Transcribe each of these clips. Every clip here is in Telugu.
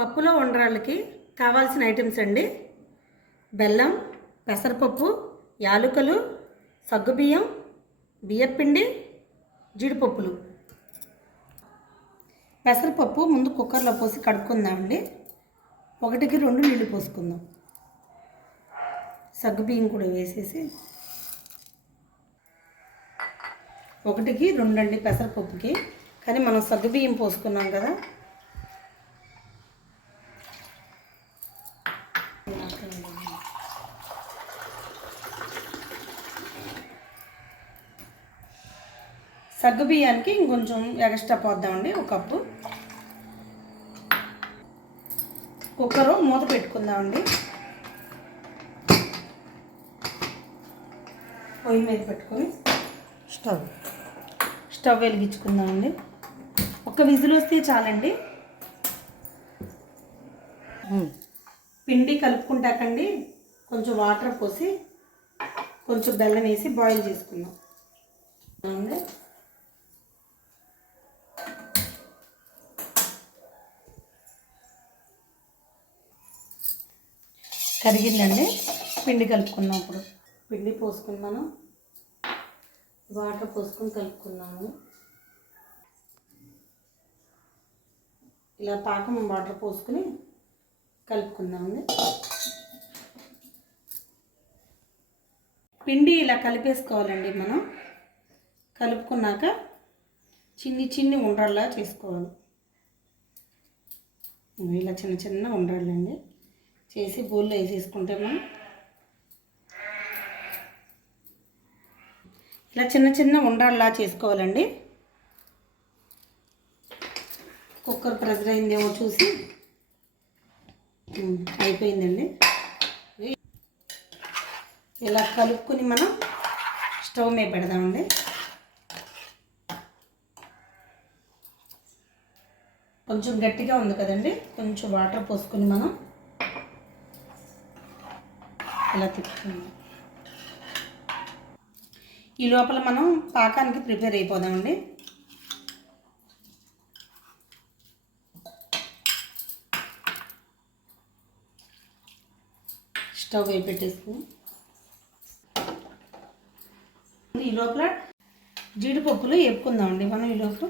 పప్పులో ఉండ్రాళ్ళకి కావాల్సిన ఐటమ్స్ అండి. బెల్లం, పెసరపప్పు, యాలకులు, సగ్గుబియ్యం, బియ్యపిండి, జీడిపప్పులు. పెసరపప్పు ముందు కుక్కర్లో పోసి కడుక్కుందామండి. 1కి 2 నీళ్ళు పోసుకుందాం. సగ్గుబియ్యం కూడా వేసేసి 1కి 2 అండి పెసరపప్పుకి. కానీ మనం సగ్గుబియ్యం పోసుకున్నాం కదా, సగ్గుబియ్యానికి ఇంకొంచెం ఎక్స్ట్రా పోద్దామండి. 1 కప్పు. కుక్కరు మూత పెట్టుకుందామండి. పొయ్యి మీద పెట్టుకొని స్టవ్ వెలిగించుకుందామండి. 1 విజిల్ వస్తే చాలండి. పిండి కలుపుకుంటాకండి కొంచెం వాటర్ పోసి కొంచెం బెల్లం వేసి బాయిల్ చేసుకుందాం. కరిగిందండి. పిండి కలుపుకున్నాం. ఇప్పుడు పిండి పోసుకున్నాను, వాటర్ పోసుకొని కలుపుకున్నాము. ఇలా పాకం వాటర్ పోసుకొని కలుపుకుందామండి. పిండి ఇలా కలిపేసుకోవాలండి. మనం కలుపుకున్నాక చిన్ని ఉండ్రాళ్ళ చేసుకోవాలి. ఇలా చిన్న ఉండ్రాళ్ళండి చేసి బౌల్లో వేసేసుకుంటే మనం ఇలా చిన్న ఉండ్రాళ్ళ చేసుకోవాలండి. కుక్కర్ ప్రెజర్ అయిందేమో చూసి అయిపోయిందండి. ఇలా కలుపుకొని మనం స్టవ్ మీద పెడదామండి. కొంచెం గట్టిగా ఉంది కదండి, కొంచెం వాటర్ పోసుకొని మనం ఇలా తిప్పుకుందాం. ఈ లోపల మనం పాకానికి ప్రిపేర్ అయిపోదామండి. స్టవ్ వేసి పెట్టేసుకుని ఈ లోపల జీడిపప్పులు వేపుకుందామండి. మనం ఈ లోపల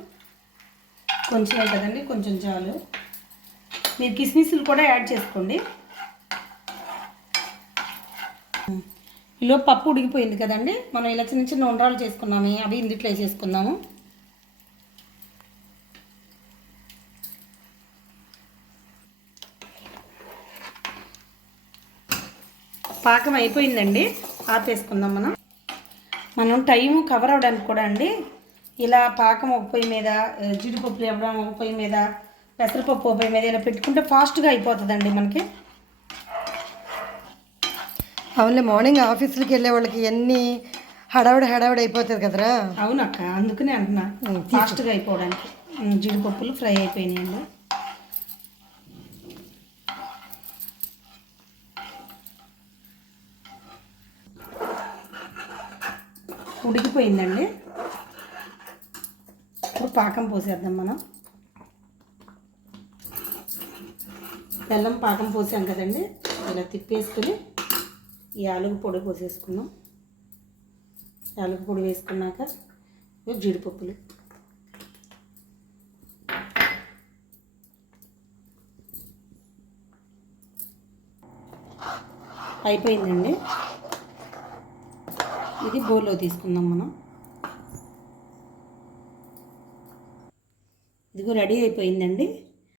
కొంచెమే కదండి, కొంచెం చాలు. మీరు కిస్మిస్లు కూడా యాడ్ చేసుకోండి. ఈలో పప్పు ఉడికిపోయింది కదండి, మనం ఇలా చిన్న ఉండ్రాలు చేసుకున్నాము, అవి ఇందుట్లో వేసేసుకుందాము. పాకం అయిపోయిందండి, ఆపేసుకుందాం. మనం టైం కవర్ అవ్వడానికి కూడా అండి ఇలా పాకం ఒక పొయ్యి మీద, జీడిపప్పులు ఇవ్వడం ఒక పొయ్యి మీద, పెసరపప్పు ఒక పొయ్యి మీద ఇలా పెట్టుకుంటే ఫాస్ట్గా అయిపోతుందండి మనకి. అవునులే, మార్నింగ్ ఆఫీసులకి వెళ్ళే వాళ్ళకి ఎన్ని హడావిడి అయిపోతుంది కదరా. అవునక్క, అందుకనే అంటున్నా ఫాస్ట్గా అయిపోవడానికి. జీడిపప్పులు ఫ్రై అయిపోయినాయండి. ఉడికిపోయిందండి. ఇప్పుడు పాకం పోసేద్దాం. మనం బెల్లం పాకం పోసాం కదండి, ఇలా తిప్పేసుకొని ఈ యాలకుల పొడి పోసేసుకున్నాం. యాలకుల పొడి వేసుకున్నాక జీడిపప్పులు అయిపోయిందండి. ఇది బౌల్లో తీసుకుందాం. మనం ఇదిగో రెడీ అయిపోయిందండి.